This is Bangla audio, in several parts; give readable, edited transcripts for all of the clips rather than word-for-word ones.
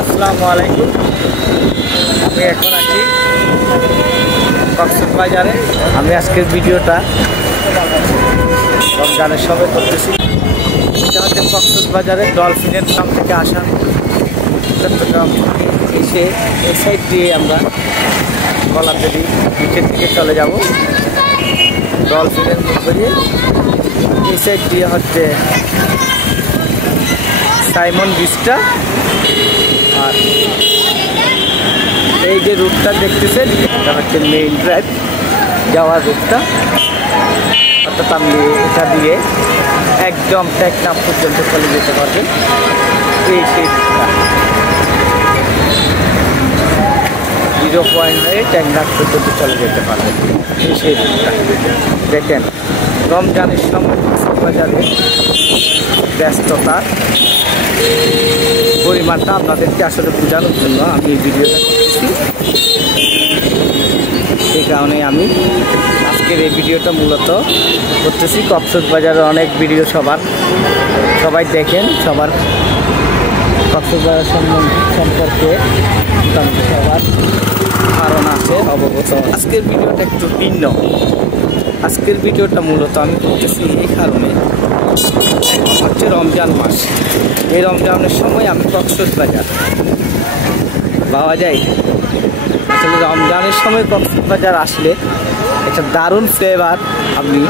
আসসালামু আলাইকুম। আমি এখন আছি কক্সবাজারে। আমি আজকের ভিডিওটা রমজানের সময় করতেছি। এটা হচ্ছে কক্সবাজারে ডলফিনের ফার্ম থেকে আসা চট্টগ্রাম এসে এই সাইড দিয়ে আমরা কলাতলি বিচের দিকে চলে যাব। ডলফিনের মুখ করিয়ে এই সাইড দিয়ে হচ্ছে সাইমন বিচটা, আর এই যে রুটটা দেখতেছেন এটা হচ্ছে মেইন ড্রাইভ যাওয়ার রুটটা, অর্থাৎ আপনি এটা দিয়ে একদম টেকনাফ পর্যন্ত চলে যেতে পারবেন। এই সিটটা 0 পয়েন্ট হয়ে টেকনাফ পর্যন্ত চলে যেতে পারবেন। এই সিটটা দেখেন রমজানের সময় কক্সবাজারে ব্যস্ততা পরিমাণটা আপনাদেরকে আসলে বোঝানোর জন্য আমি এই ভিডিওটা করতেছি। সেই কারণে আমি আজকের এই ভিডিওটা মূলত করতেছি। কক্সবাজারের অনেক ভিডিও সবাই দেখেন, সবার কক্সবাজার সম্পর্কে মোটামুটি সবার ধারণা আছে, অবগত। আজকের ভিডিওটা একটু ভিন্ন। আজকের ভিডিওটা মূলত আমি করতেছি এই কারণে, এখন হচ্ছে রমজান মাস। এই রমজানের সময় আমি কক্সবাজার পাওয়া যায়। আসলে রমজানের সময় কক্সবাজার আসলে একটা দারুণ ফ্লেভার আপনি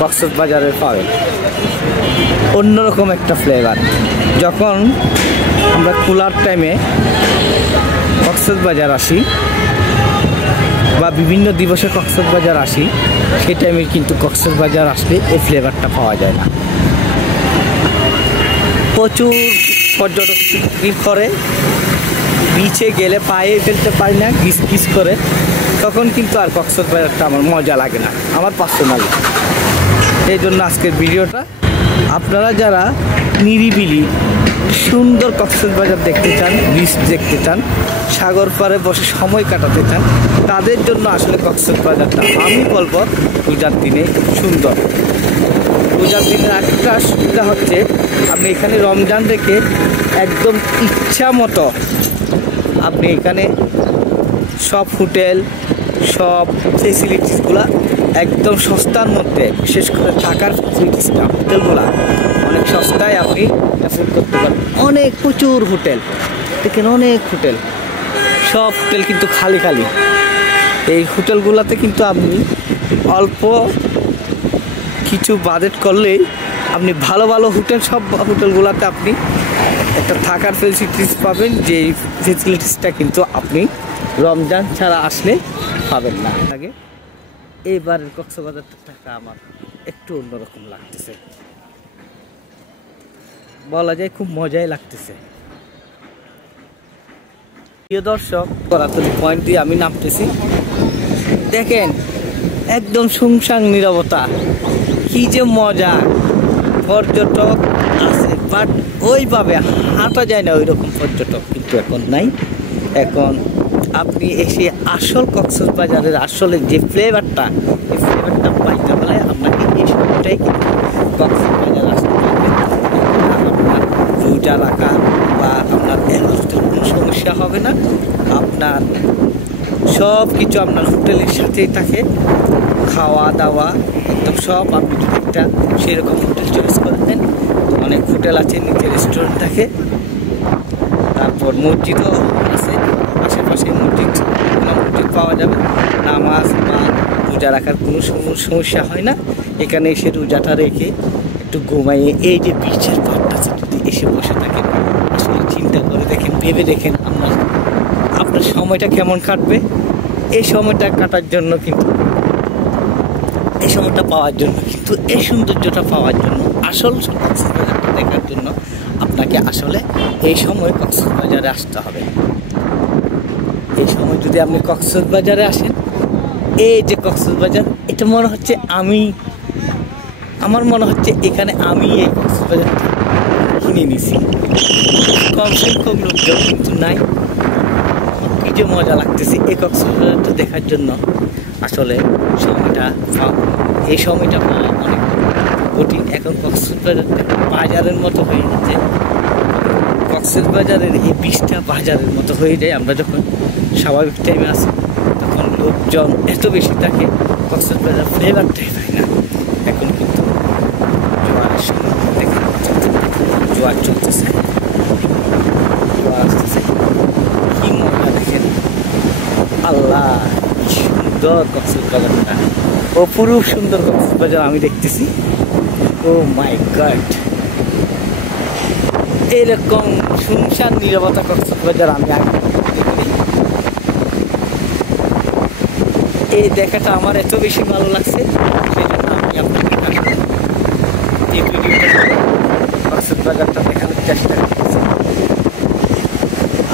কক্সবাজারে পাবেন, অন্যরকম একটা ফ্লেভার। যখন আমরা কুলার টাইমে কক্সবাজার আসি বা বিভিন্ন দিবসে কক্সবাজার আসি, সেই টাইমে কিন্তু কক্সবাজার আসলে এই ফ্লেভারটা পাওয়া যায় না। প্রচুর পর্যটক করে বিচে গেলে পায়ে ফেলতে পারি না, ঘিস করে, তখন কিন্তু আর কক্সবাজারটা আমার মজা লাগে না, আমার পার্সোনালি। এই জন্য আজকের ভিডিওটা, আপনারা যারা নিরিবিলি সুন্দর কক্সবাজার দেখতে চান, বিচ দেখতে চান, সাগর পাড়ে বসে সময় কাটাতে চান, তাদের জন্য আসলে কক্সবাজারটা আমি বলবো পূজার দিনে সুন্দর। পূজার দিনের একটা সুবিধা হচ্ছে আপনি এখানে রমজান রেখে একদম ইচ্ছা মতো আপনি এখানে সব হোটেল, সব ফেসিলিটিসগুলো একদম সস্তার মধ্যে, বিশেষ করে থাকার ফেসিলিটিসটা হোটেলগুলো অনেক সস্তায় আপনি অ্যাফোর্ড করতে পারবেন। প্রচুর হোটেল দেখেন, অনেক হোটেল, সব হোটেল কিন্তু খালি। এই হোটেলগুলোতে কিন্তু আপনি অল্প কিছু বাজেট করলেই আপনি ভালো হোটেল, সব হোটেলগুলোতে আপনি একটা থাকার ফেসিলিটিস পাবেন, যে ফেসিলিটিসটা কিন্তু আপনি রমজান ছাড়া আসলে পাবেন না। আগে এইবারের কক্সবাজারটা টাকা আমার একটু অন্যরকম লাগতেছে, বলা যায় খুব মজাই লাগতেছে। প্রিয় দর্শক, কলাতলি পয়েন্ট দিয়ে আমি নামতেছি। দেখেন একদম শুনশান নীরবতা, কি যে মজা। পর্যটক আছে বাট ওইভাবে হাঁটা যায় না, ওই রকম পর্যটক কিন্তু এখন নাই। এখন আপনি এসে আসল কক্সবাজারের আসলে যে ফ্লেভারটা, এই ফ্লেভারটা পাইতে হলে আপনাকে এই সময়টাই কিন্তু কক্সবাজার আসতে পারবেন। আপনার রোজা রাখা বা আপনার অ্যালার্জির কোনো সমস্যা হবে না। আপনার সব কিছু আপনার হোটেলের সাথেই থাকে, খাওয়া দাওয়া একদম সব। আপনি যদি একটা সেরকম হোটেল চয়েস করে দেন, অনেক হোটেল আছে, নিচে রেস্টুরেন্ট থাকে, তারপর মসজিদও আছে আশেপাশে। মসজিদ পাওয়া যাবে, নামাজ বা রোজা রাখার কোনো সমস্যা হয় না। এখানে এসে রোজাটা রেখে একটু ঘুমাইয়ে এই যে বিচের পাড়টা যদি এসে বসে থাকেন, আসলে চিন্তা করে দেখেন, ভেবে দেখেন আপনার সময়টা কেমন কাটবে। এই সময়টা কাটার জন্য কিন্তু, এই সময়টা পাওয়ার জন্য কিন্তু, এই সৌন্দর্যটা পাওয়ার জন্য, আসল কক্সবাজারটা দেখার জন্য আপনাকে আসলে এই সময় কক্সবাজারে আসতে হবে। এই সময় যদি আপনি কক্সবাজারে আসেন, এই যে কক্সবাজার, এটা মনে হচ্ছে আমার মনে হচ্ছে এখানে আমি এই কক্সবাজারটা কিনে নিছি। কম সংখ্যক লোকজন কিন্তু নাই। কি যে মজা লাগতেছে এই কক্সবাজারটা দেখার জন্য। আসলে এই সময়টা পাওয়া অনেক কঠিন। এখন কক্সবাজারটা বাজারের মতো হয়ে গেছে। কক্সবাজারের এই বিচটা বাজারের মতো হয়ে যায়। আমরা যখন স্বাভাবিক টাইমে আসি তখন লোকজন এত বেশি থাকে, কক্সবাজার ফ্লেভারটাই পাই না। এখন কিন্তু জোয়ারের সময় দেখেন, জোয়ার চলতেছে, জোয়ার আসতেছে, কি মজা দেখেন। আল্লাহ, কি সুন্দর কক্সবাজারটা, অপরূপ সুন্দর কক্সবাজার আমি দেখতেছি। ও মাই গড, এরকম শুনশান নীরবতা কক্সবাজার আমি আগে দেখিনি। এই দেখাটা আমার এত বেশি ভালো লাগছে, সেই জন্য আমি আপনাকে এই ভিডিওটা কক্সবাজারটা দেখানোর চেষ্টা করতেছি।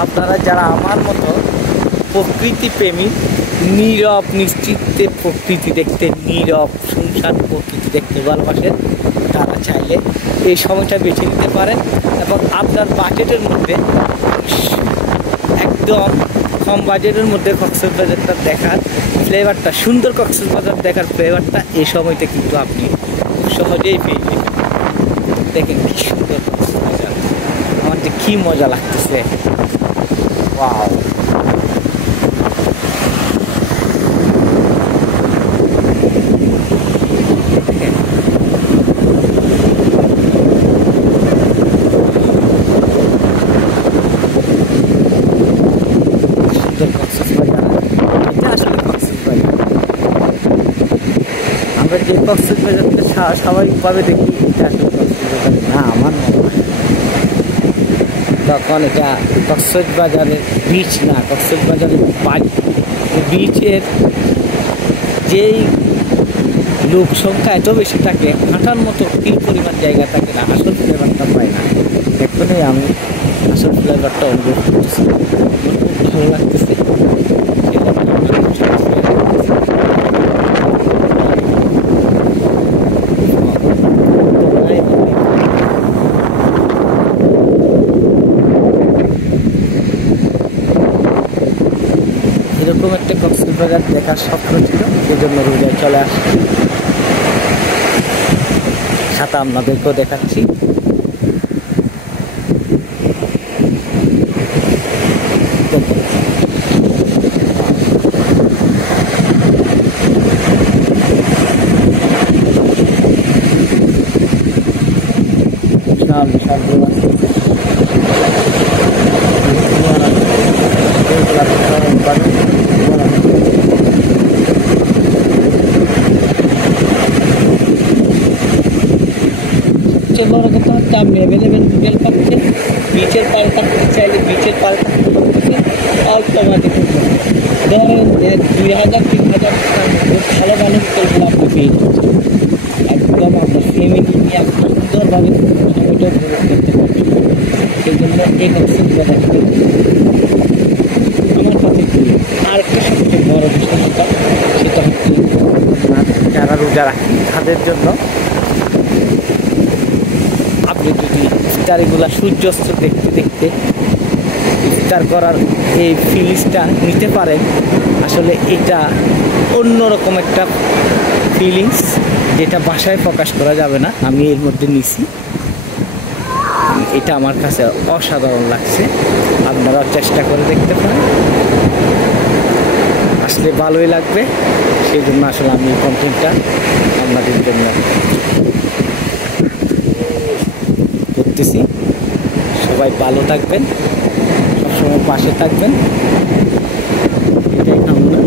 আপনারা যারা আমার মতো প্রকৃতি প্রেমী, নীরব নিশ্চিন্তে প্রকৃতি দেখতে, নীরব শুনশান প্রকৃতি দেখতে ভালোবাসেন, তারা চাইলে এই সময়টা বেছে নিতে পারেন এবং আপনার বাজেটের মধ্যে, একদম কম বাজেটের মধ্যে কক্সবাজারটা দেখার ফ্লেভারটা, সুন্দর কক্সবাজার দেখার ফ্লেভারটা এই সময়টা কিন্তু আপনি খুব সহজেই পেয়ে যাবেন। দেখেন কি সুন্দর কক্সবাজার, আমার যে কী মজা লাগতেছে। ওয়াও, আমরা যে কক্সবাজারকে স্বাভাবিকভাবে দেখি এটা আসলে কক্সবাজার না আমার মনে হয়। তখন এটা কক্সবাজারের বিচ না, কক্সবাজারের বিচের যেই লোক সংখ্যা এত বেশি থাকে, হাঁটার মতো কি পরিমাণ জায়গা থাকে না, আসল ফ্লেভারটা পাই না। এখনই আমি আসল ফ্লেভারটা অনুভব করতেছি, খুব ভালো লাগতেছে। এরকম একটা কক্সবাজার দেখার স্বপ্ন ছিল, সেজন্য রোজায় চলে আসছি। সাথে আপনাদেরকেও দেখাচ্ছি। বিশাল বিশাল সবচেয়ে বড় কথা হচ্ছে আপনি অ্যাভেলেবেল হোটেল পাচ্ছেন, বিচের পাল থাকতে চাইলে বিচের পাল থাকতে পারতেছেন অল্প বাজেটে। ধরেন 2000-3000 টাকার মধ্যে ভালো ভালো হোটেলগুলো আপনি পেয়ে যাচ্ছেন। একদম আপনার ফ্যামিলি নিয়ে আপনি সুন্দরভাবে সময়টা উপভোগ করতে পারছেন। সেই জন্য এই কক্সবাজারটা আমার কাছে প্রিয়। আর একটা সবচেয়ে বড় বিষয়টা, সেটা হচ্ছে যারা রোজা রাখেন তাদের জন্য আপনি যদি ইফতারিগুলা সূর্যাস্ত দেখতে দেখতে ইফতার করার এই ফিলিংসটা নিতে পারেন, আসলে এটা অন্যরকম একটা ফিলিংস, যেটা ভাষায় প্রকাশ করা যাবে না। আমি এর মধ্যে নিছি, এটা আমার কাছে অসাধারণ লাগছে। আপনারাও চেষ্টা করে দেখতে পারেন, আসলে ভালোই লাগবে। সেই জন্য আসলে আমি এই কন্টেন্টটা আপনাদের জন্য করতেছি। সবাই ভালো থাকবেন, সবসময় পাশে থাকবেন, এটাই কামনা।